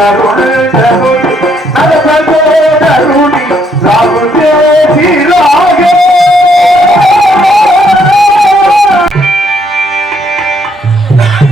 I don't know.